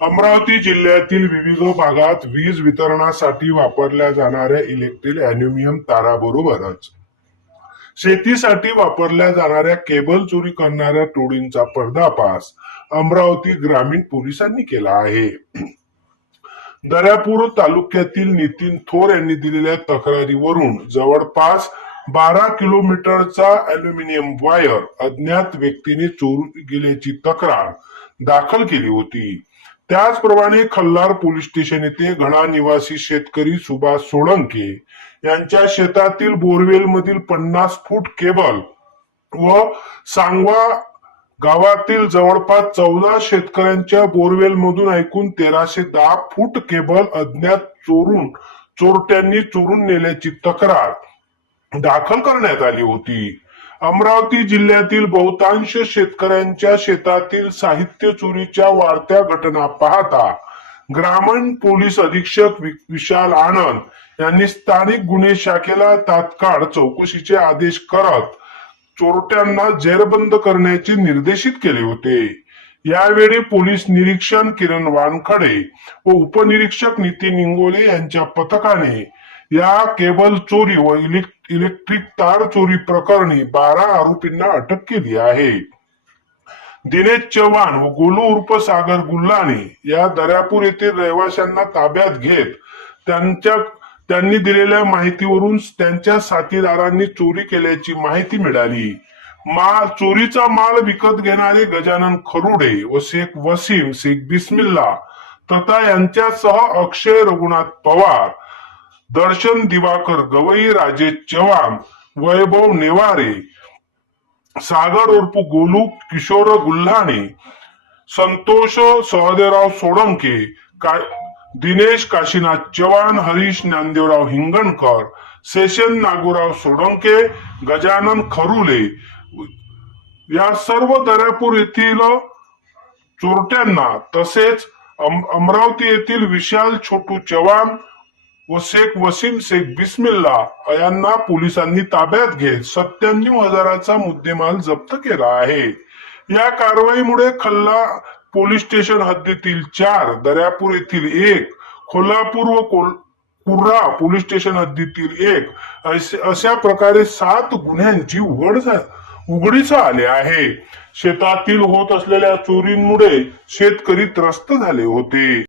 अमरावती जिल्ह्यातील विविध भागात वीज वितरणासाठी वापरल्या जाणाऱ्या इलेक्ट्रिक अॅल्युमिनियम ताराबरोबरच. शेतीसाठी वापरल्या जाणाऱ्या केबल चोरी करणाऱ्या टोळींचा पर्दाफाश अमरावती ग्रामीण पोलिसांनी केला आहे. दर्यापूर तालुक्यातील नितीन थोर यांनी दिलेल्या तक्रारीवरून जवळपास बारा किलोमीटरचा अॅल्युमिनियम वायर अज्ञात व्यक्तीने चोरून गेल्याची तक्रार दाखल केली होती. त्याचप्रमाणे खल्लार पोलीस स्टेशन येथे घडा निवासी शेतकरी सुभाष सोळंके यांच्या शेतातील बोरवेल मधील पन्नास फूट केबल व सांगवा गावातील जवळपास चौदा शेतकऱ्यांच्या बोरवेल मधून ऐकून तेराशे दहा फूट केबल अज्ञात चोरून चोरट्यांनी चोरून नेल्याची तक्रार दाखल करण्यात आली होती. अमरावती जिल्ह्यातील बहुतांश शेतकऱ्यांच्या शेतातील साहित्य चोरीच्या वाढत्या घटना पाहता ग्रामीण पोलीस अधीक्षक विशाल आनंद यांनी स्थानिक गुन्हे शाखेला तात्काळ चौकशीचे आदेश करत चोरट्यांना जेरबंद करण्याचे निर्देशित केले होते. यावेळी पोलीस निरीक्षण किरण वानखडे व उपनिरीक्षक नितीन इंगोले यांच्या पथकाने या केबल चोरी व इलेक्ट्रिक इलेक्ट्रिक तार चोरी प्रकरणी बारा आरोपींना अटक केली आहे. दिनेश चव्हाण व गोलू उर्फ सागर गुल्लाने या दर्यापूर येथील रहिवाशांना ताब्यात घेत त्यांच्या त्यांनी दिलेल्या माहितीवरून त्यांच्या साथीदारांनी चोरी केल्याची माहिती मिळाली. माल चोरीचा माल विकत घेणारे गजानन खरुडे व शेख वसीम शेख बिस्मिल्ला तथा यांच्यासह अक्षय रघुनाथ पवार दर्शन दिवाकर गवई राजे चव्हाण वैभव नेवारे सागर उर्फ गोलू किशोर गुल्हाणे संतोष सहदेवराव सोडंके का दिनेश काशीनाथ चव्हाण हरीश ज्ञानदेवराव हिंगणकर सेशन नागोराव सोडंके गजानन खरुले या सर्व दर्यापूर येथील चोरट्यांना तसेच अमरावती येथील विशाल छोटू चव्हाण व शेख वसीम शेख बिस्मिल्ला यांना पोलिसांनी ताब्यात घेत सत्त्याण्णव हजाराचा मुद्देमाल जप्त केला आहे. या कारवाईमुळे खल्ला पोलीस स्टेशन हद्दीतील चार दर्यापूर येथील एक कोल्हापूर व कोल कुर्रा पोलीस स्टेशन हद्दीतील एक अशा प्रकारे सात गुन्ह्यांची उघड झा- उघडीस आले आहे. शेतातील होत असलेल्या चोरींमुळे शेतकरी त्रस्त झाले होते.